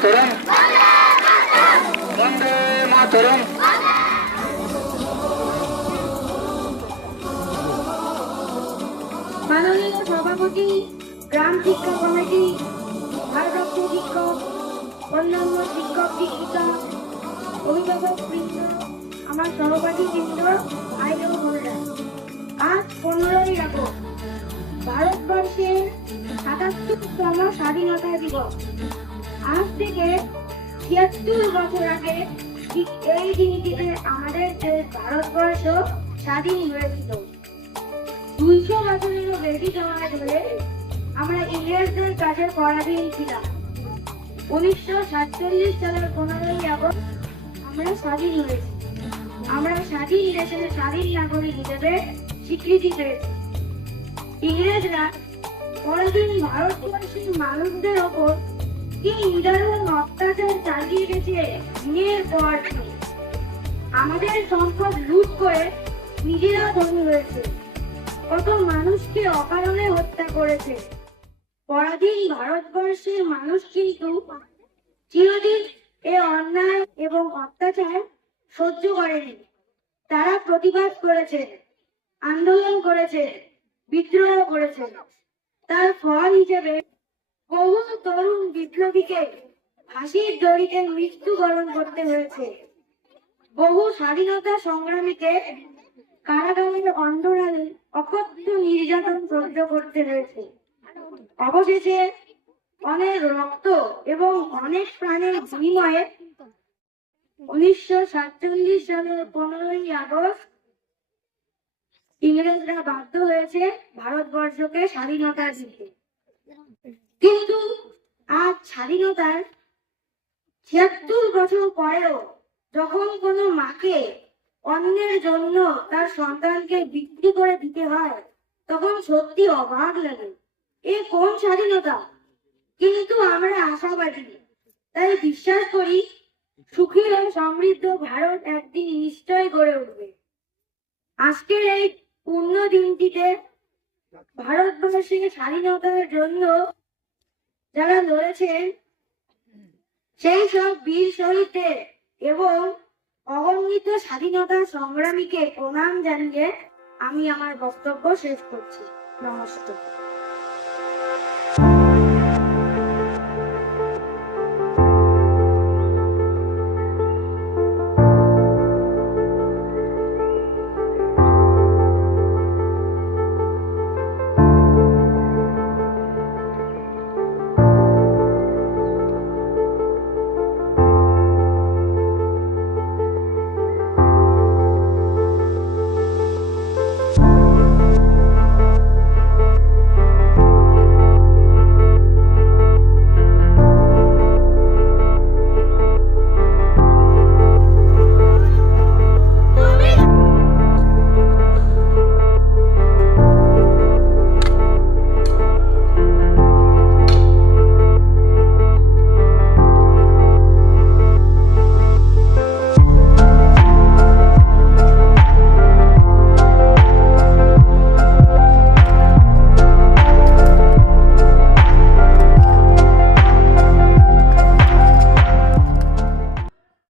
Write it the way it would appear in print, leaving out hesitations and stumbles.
মাতরম, বন্দে মাতরম। মাননীয় সভাপতি, গ্রাম শিক্ষা কমিটি, ভারপ্রাপ্ত শিক্ষক, অন্যান্য শিক্ষক শিক্ষিকা, অভিভাবক বৃন্দ, আমার সহপাঠী বৃন্দ, ভাই ও বোনেরা, আজ 15ই আগস্ট ভারতবর্ষের ৭৭তম স্বাধীনতা দিবস। আজ থেকে ৭৬ বছর আগে ঠিক এই দিনটিতে আমাদের দেশ ভারতবর্ষ স্বাধীন হয়েছিল। 200 বছরেরও বেশি সময় ধরে আমরা ইংরেজদের কাছে পরাধীন ছিলাম। 1947 সালের 15ই আগস্ট আমরা স্বাধীন হয়েছি। আমরা স্বাধীন দেশের স্বাধীন নাগরিক হিসেবে স্বীকৃতি পেয়েছি। ইংরেজরা পরাধীন ভারতবর্ষের মানুষদের ওপর কি নিদারুণ অত্যাচার চালিয়ে গেছে দিনের পর দিন। আমাদের সম্পদ লুট করে নিজেরা ধনী হয়েছে, কত মানুষকে অকারণে হত্যা করেছে। পরাধীন ভারতবর্ষের মানুষ কিন্তু চিরদিন এ অন্যায় এবং অত্যাচার সহ্য করেনি। তারা প্রতিবাদ করেছে, আন্দোলন করেছে, বিদ্রোহ করেছে। তার ফল হিসেবে বহু তরুণ বিপ্লবীকে ফাঁসির দড়িতে মৃত্যুবরণ করতে হয়েছে। বহু স্বাধীনতা সংগ্রামীকে কারাগারের অন্তরালে অকথ্য নির্যাতন সহ্য করতে হয়েছে। অবশেষে অনেক রক্ত এবং অনেক প্রাণের বিনিময়ে 1947 সালের 15ই আগস্ট ইংরেজরা বাধ্য হয়েছে ভারতবর্ষকে স্বাধীনতা দিতে। কিন্তু আজ স্বাধীনতার ৭৬ বছর পরেও যখন কোনো মাকে অন্যের জন্য তার সন্তানকে বিক্রি করে দিতে হয়, তখন সত্যি অবাক লাগে। এ কোন স্বাধীনতা? কিন্তু আমরা আশাবাদী, তাই বিশ্বাস করি সুখী ও সমৃদ্ধ ভারত একদিন নিশ্চয় গড়ে উঠবে। আজকের এই পূর্ণ দিনটিতে ভারতবর্ষের স্বাধীনতার জন্য যারা লড়েছেন সেই সব বীর শহীদদের এবং অগণিত স্বাধীনতা সংগ্রামীকে প্রণাম জানিয়ে আমি আমার বক্তব্য শেষ করছি। নমস্কার।